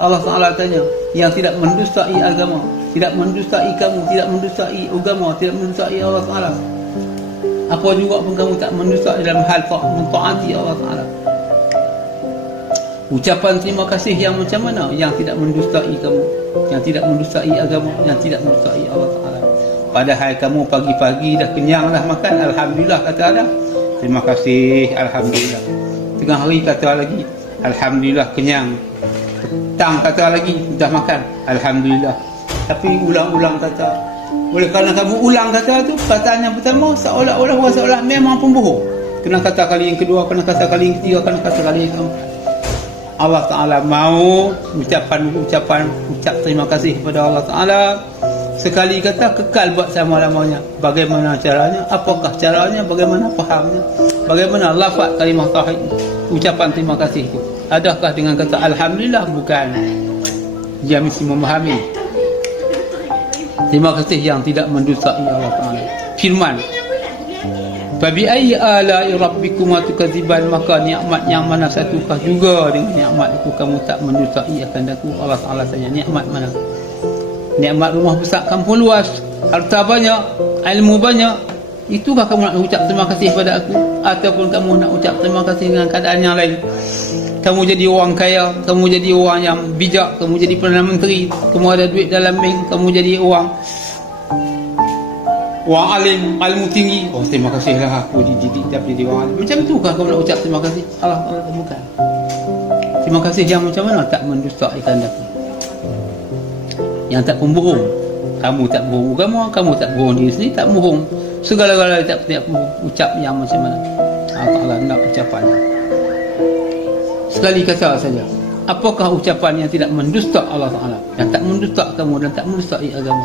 Allah Ta'ala tanya, yang tidak mendustai agama, tidak mendustai kamu, tidak mendustai agama, tidak mendustai Allah Ta'ala, apa juga pun kamu tak mendustai dalam hal mentaati Allah Ta'ala. Ucapan terima kasih yang macam mana? Yang tidak mendustai kamu, yang tidak mendustai agama, yang tidak mendustai Allah Ta'ala. Padahal kamu pagi-pagi dah kenyang dah makan, Alhamdulillah kata ada, terima kasih, Alhamdulillah. Tengah hari kata lagi, Alhamdulillah kenyang. Petang kata lagi, dah makan, Alhamdulillah. Tapi ulang-ulang kata. Oleh kerana kamu ulang kata tu, perkataan yang pertama seolah-olah memang pembohong. Kena kata kali yang kedua, kena kata kali yang ketiga, kena kata kali yang keempat. Allah Ta'ala mau ucap terima kasih kepada Allah Ta'ala. Sekali kata kekal buat selama-lamanya. Bagaimana caranya? Apakah caranya? Bagaimana fahamnya? Bagaimana lafaz kalimah tauhid, ucapan terima kasih itu? Adakah dengan kata Alhamdulillah? Bukan. Dia mesti memahami terima kasih yang tidak mendustai Allah Ta'ala. Firman, Fabi ayyi ala'i rabbikuma tukadziban, maka nikmat yang mana satukah juga dengan nikmat itu kamu tak mendustai akan aku. Allah Ta'ala tanya, nikmat mana? Nikmat rumah besar, kampung luas, harta banyak, ilmu banyak, itukah kamu nak ucap terima kasih pada aku? Ataupun kamu nak ucap terima kasih dengan keadaan yang lain? Kamu jadi orang kaya, kamu jadi orang yang bijak, kamu jadi Perdana Menteri, kamu ada duit dalam bank, kamu jadi orang alim, ilmu tinggi. Oh, terima kasihlah aku dididik dapat jadi orang alim. Macam tukah kamu nak ucap terima kasih? Allah Ta'ala bukan. Terima kasih yang macam mana? Tak mendustaikan aku, yang tak pembohong. Kamu tak bohong agama, kamu tak bohong diri sendiri, tak bohong segala-galanya, tak ucap yang macam mana. Allah Ta'ala nak ucapan sekali kata saja. Apakah ucapan yang tidak mendusta Allah Ta'ala, yang tak mendusta kamu dan tak mendustai agama?